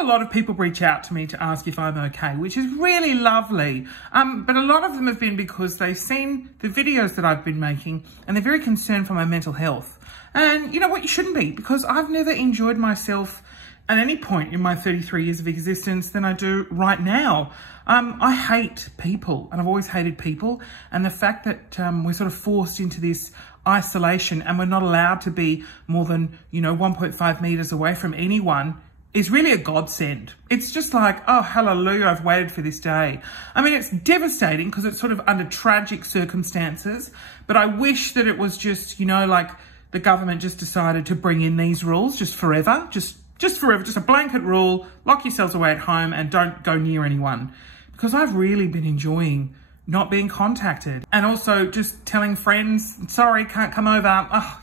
a lot of people reach out to me to ask if I'm okay, which is really lovely. But a lot of them have been because they've seen the videos that I've been making and they're very concerned for my mental health. And you know what? You shouldn't be, because I've never enjoyed myself at any point in my 33 years of existence than I do right now. I hate people, and I've always hated people. And the fact that we're sort of forced into this isolation and we're not allowed to be more than, 1.5 meters away from anyone is really a godsend. It's just like, oh, hallelujah, I've waited for this day. I mean, it's devastating because it's sort of under tragic circumstances, but I wish that it was just, like the government just decided to bring in these rules just forever, just forever, just a blanket rule, lock yourselves away at home and don't go near anyone. Because I've really been enjoying not being contacted. And also just telling friends, sorry, can't come over. Oh,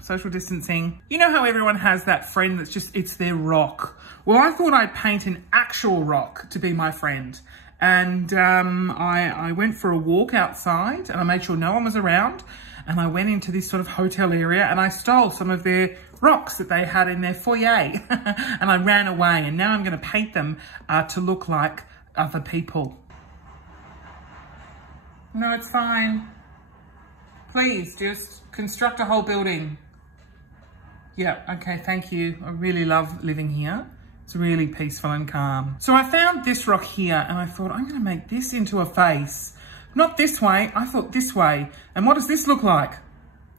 social distancing. You know how everyone has that friend that's just, it's their rock. Well, I thought I'd paint an actual rock to be my friend. And I went for a walk outside and I made sure no one was around. And I went into this sort of hotel area and I stole some of their rocks that they had in their foyer. And I ran away, and now I'm going to paint them to look like other people. No, it's fine. Please, just construct a whole building. Yeah, okay, thank you. I really love living here. It's really peaceful and calm. So I found this rock here and I thought, I'm going to make this into a face. Not this way, I thought this way. And what does this look like?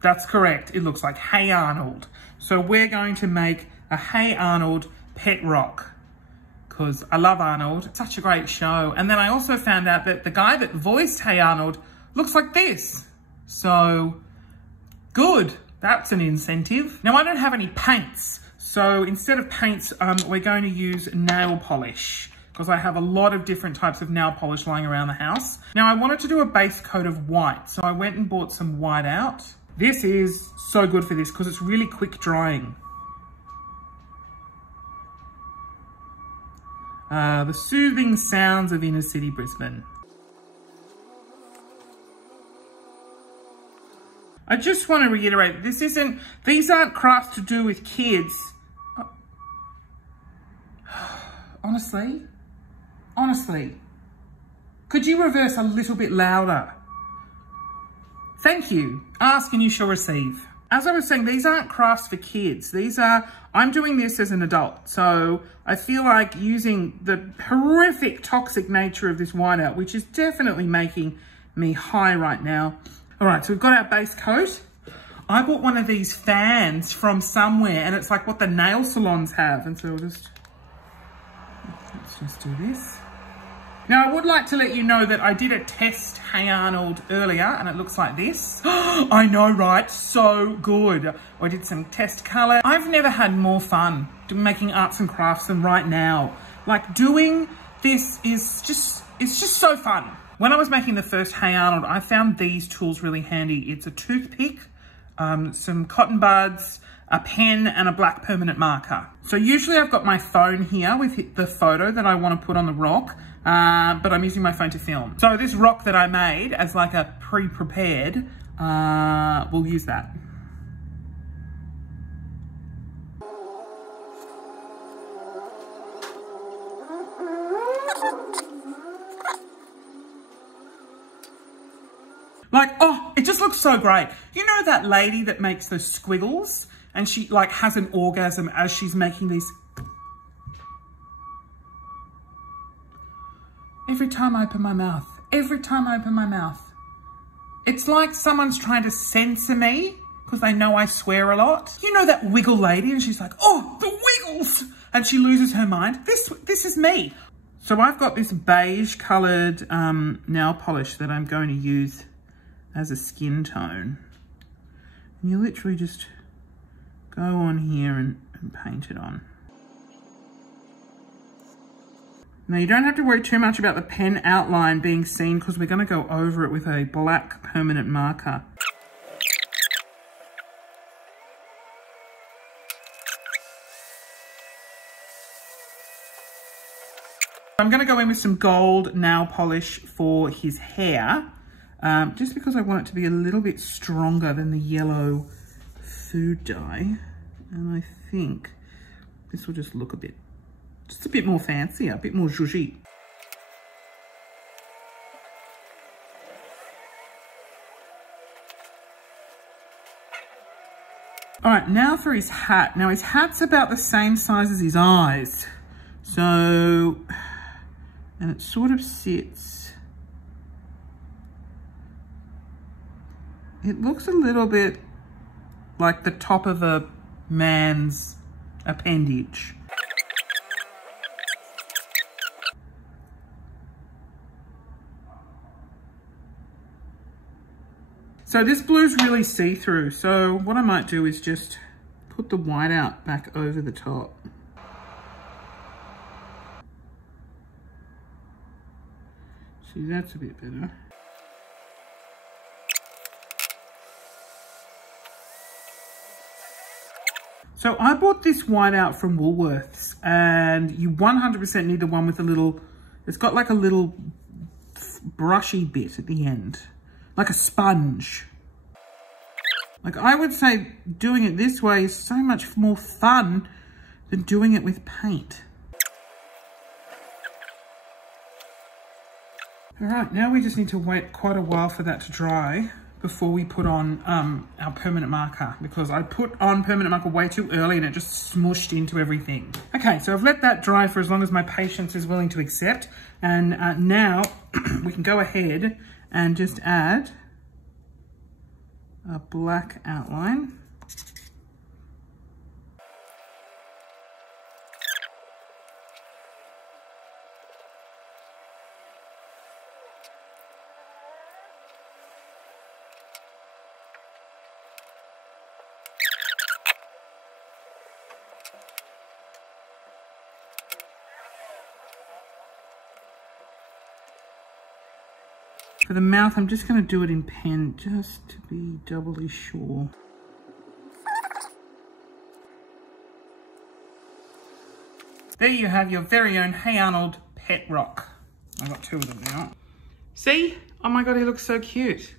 That's correct, it looks like Hey Arnold. So we're going to make a Hey Arnold pet rock, because I love Arnold. It's such a great show. And then I also found out that the guy that voiced Hey Arnold looks like this. So good, that's an incentive. Now I don't have any paints. So instead of paints, we're going to use nail polish, because I have a lot of different types of nail polish lying around the house. Now I wanted to do a base coat of white, so I went and bought some white out. This is so good for this because it's really quick drying. The soothing sounds of inner city Brisbane. I just want to reiterate, these aren't crafts to do with kids. Honestly, could you reverse a little bit louder? Thank you. Ask and you shall receive. As I was saying, these aren't crafts for kids. I'm doing this as an adult. So I feel like using the horrific toxic nature of this whiteout, which is definitely making me high right now. All right, so we've got our base coat. I bought one of these fans from somewhere and it's like what the nail salons have. And so let's just do this. Now, I would like to let you know that I did a test Hey Arnold earlier and it looks like this. I know, right? So good. I did some test colour. I've never had more fun making arts and crafts than right now. Like, doing this is it's just so fun. When I was making the first Hey Arnold, I found these tools really handy. It's a toothpick, some cotton buds, a pen and a black permanent marker. So usually I've got my phone here with the photo that I want to put on the rock, but I'm using my phone to film. So this rock that I made as like a pre-prepared, we'll use that. Like, oh, it just looks so great. You know that lady that makes those squiggles and she like has an orgasm as she's making these? Every time I open my mouth, it's like someone's trying to censor me because they know I swear a lot. You know that wiggle lady and she's like, oh, the wiggles, and she loses her mind. This is me. So I've got this beige coloured nail polish that I'm going to use as a skin tone. And you literally just go on here and paint it on. Now you don't have to worry too much about the pen outline being seen because we're going to go over it with a black permanent marker. I'm going to go in with some gold nail polish for his hair, just because I want it to be a little bit stronger than the yellow food dye. And I think this will just look a bit Just a bit more fancier, a bit more zhuzhy. All right, now for his hat. Now his hat's about the same size as his eyes. So, and it sort of sits. It looks a little bit like the top of a man's appendage. So this blue's really see-through. So what I might do is just put the white out back over the top. See, that's a bit better. So I bought this white out from Woolworths, and you 100% need the one with a little, it's got like a little brushy bit at the end, like a sponge. Like I would say doing it this way is so much more fun than doing it with paint. All right, now we just need to wait quite a while for that to dry before we put on our permanent marker, because I put on permanent marker way too early and it just smushed into everything. Okay, so I've let that dry for as long as my patience is willing to accept. And now we can go ahead and just add a black outline. For the mouth, I'm just going to do it in pen just to be doubly sure. There you have your very own Hey Arnold pet rock. I've got two of them now. See? Oh my God, he looks so cute.